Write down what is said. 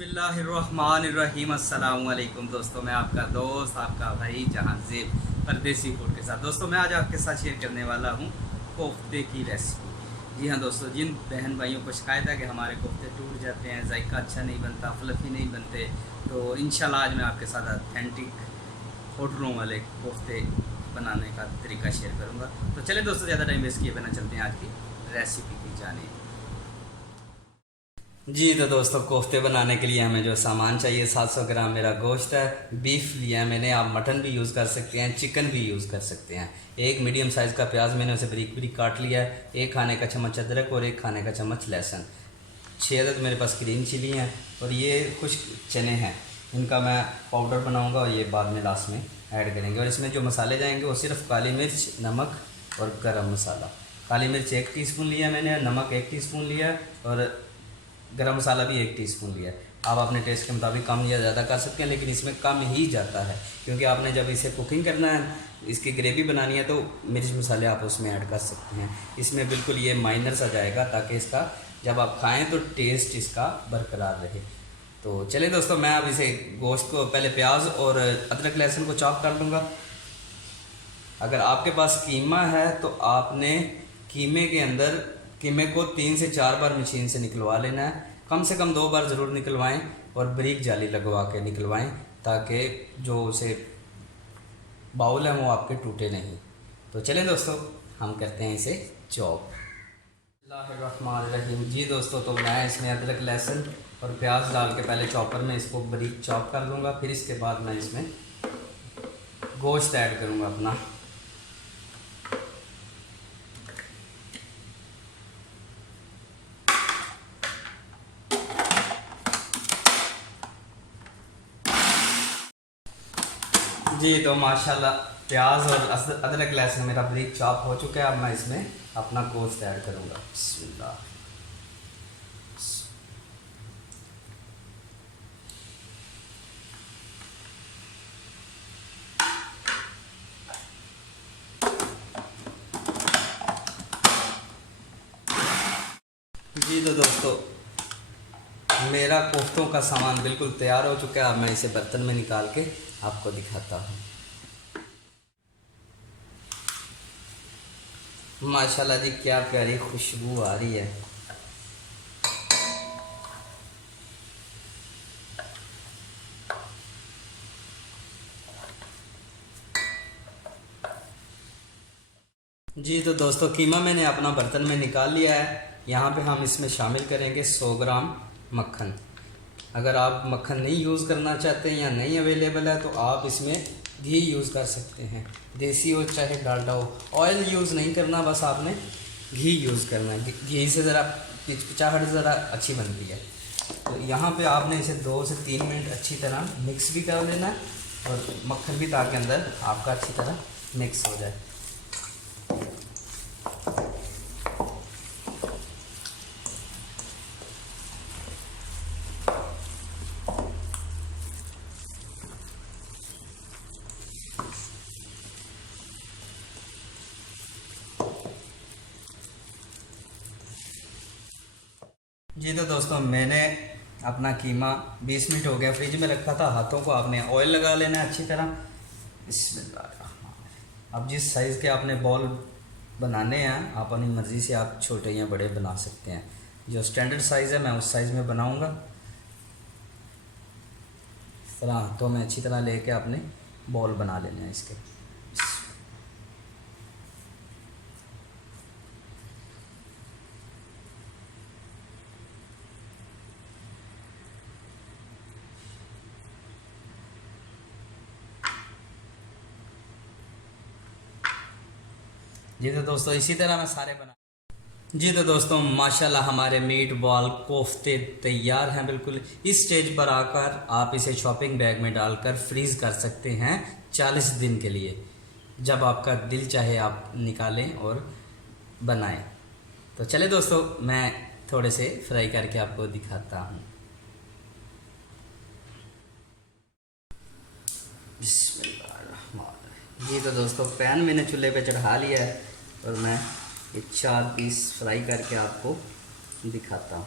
बिस्मिल्लाहिर्रहमानिर्रहीम। अस्सलाम वालेकुम दोस्तों, मैं आपका दोस्त आपका भाई जहांज़ेब परदेसी फूड के साथ। दोस्तों मैं आज आपके साथ शेयर करने वाला हूँ कोफ्ते की रेसिपी। जी हाँ दोस्तों, जिन बहन भाइयों को शिकायत है कि हमारे कोफ्ते टूट जाते हैं, जायका अच्छा नहीं बनता, फ्लफ़ी नहीं बनते, तो इंशाल्लाह आज मैं आपके साथ ऑथेंटिक होटलों वाले कोफ्ते बनाने का तरीका शेयर करूँगा। तो चलिए दोस्तों, ज़्यादा टाइम वेस्ट किए बिना चलते हैं आज की रेसिपी की जाने। जी तो दोस्तों, कोफ्ते बनाने के लिए हमें जो सामान चाहिए, 700 ग्राम मेरा गोश्त है, बीफ लिया है मैंने। आप मटन भी यूज़ कर सकते हैं, चिकन भी यूज़ कर सकते हैं। एक मीडियम साइज़ का प्याज मैंने उसे बारीक बारीक काट लिया है। एक खाने का चम्मच अदरक और एक खाने का चम्मच लहसुन। 6 अदद मेरे पास ग्रीन चिली हैं और ये कुछ चने हैं, इनका मैं पाउडर बनाऊँगा और ये बाद में लास्ट में ऐड करेंगे। और इसमें जो मसाले जाएंगे वो सिर्फ काली मिर्च, नमक और गरम मसाला। काली मिर्च 1 टीस्पून लिया मैंने, नमक 1 टीस्पून लिया और गरम मसाला भी 1 टीस्पून लिया। आप अपने टेस्ट के मुताबिक कम या ज़्यादा कर सकते हैं, लेकिन इसमें कम ही जाता है क्योंकि आपने जब इसे कुकिंग करना है, इसकी ग्रेवी बनानी है, तो मिर्च मसाले आप उसमें ऐड कर सकते हैं। इसमें बिल्कुल ये माइनर सा जाएगा ताकि इसका जब आप खाएं तो टेस्ट इसका बरकरार रहे। तो चलिए दोस्तों, मैं अब इसे गोश्त को पहले प्याज और अदरक लहसुन को चॉप कर लूँगा। अगर आपके पास कीमा है तो आपने कीमे को 3 से 4 बार मशीन से निकलवा लेना है। कम से कम 2 बार ज़रूर निकलवाएं और ब्रीक जाली लगवा के निकलवाएं ताकि जो उसे बाउल है वो आपके टूटे नहीं। तो चलें दोस्तों, हम करते हैं इसे चॉप। बिस्मिल्लाहिर्रहमानिर्रहीम। जी दोस्तों, तो मैं इसमें अदरक लहसुन और प्याज डाल के पहले चॉपर में इसको बारीक चॉप कर लूँगा। फिर इसके बाद मैं इसमें गोश्त ऐड करूँगा अपना। जी तो माशाल्लाह प्याज और अदरक लहसुन मेरा बारीक चॉप हो चुका है। अब मैं इसमें अपना गोश्त ऐड करूँगा। बिस्मिल्लाह। जी तो दोस्तों, मेरा कोफ्तों का सामान बिल्कुल तैयार हो चुका है। अब मैं इसे बर्तन में निकाल के आपको दिखाता हूँ। माशाल्लाह जी, क्या प्यारी खुशबू आ रही है। जी तो दोस्तों, कीमा मैंने अपना बर्तन में निकाल लिया है। यहाँ पे हम इसमें शामिल करेंगे 100 ग्राम मक्खन। अगर आप मक्खन नहीं यूज़ करना चाहते हैं या नहीं अवेलेबल है तो आप इसमें घी यूज़ कर सकते हैं, देसी हो चाहे डालडा हो। ऑयल यूज़ नहीं करना, बस आपने घी यूज़ करना है। घी से ज़रा पिचपिचाहट ज़रा अच्छी बनती है। तो यहाँ पे आपने इसे 2 से 3 मिनट अच्छी तरह मिक्स भी कर लेना है और मक्खन भी ताकि अंदर आपका अच्छी तरह मिक्स हो जाए। जी तो दोस्तों, मैंने अपना कीमा 20 मिनट हो गया फ्रिज में रखा था। हाथों को आपने ऑयल लगा लेना है अच्छी तरह। बिस्मिल्लाह। अब जिस साइज़ के आपने बॉल बनाने हैं, आप अपनी मर्ज़ी से आप छोटे या बड़े बना सकते हैं। जो स्टैंडर्ड साइज़ है मैं उस साइज़ में बनाऊंगा। इस तरह हाथों में अच्छी तरह लेके आपने बॉल बना लेना है इसके। जी तो दोस्तों, इसी तरह मैं सारे बना। जी तो दोस्तों, माशाल्लाह हमारे मीट बॉल कोफ्ते तैयार हैं बिल्कुल। इस स्टेज पर आकर आप इसे शॉपिंग बैग में डालकर फ्रीज़ कर सकते हैं 40 दिन के लिए। जब आपका दिल चाहे आप निकालें और बनाएं। तो चले दोस्तों, मैं थोड़े से फ्राई करके आपको दिखाता हूँ। जी तो दोस्तों, पैन मैंने चूल्हे पे चढ़ा लिया है और मैं ये 4 पीस फ्राई करके आपको दिखाता हूँ।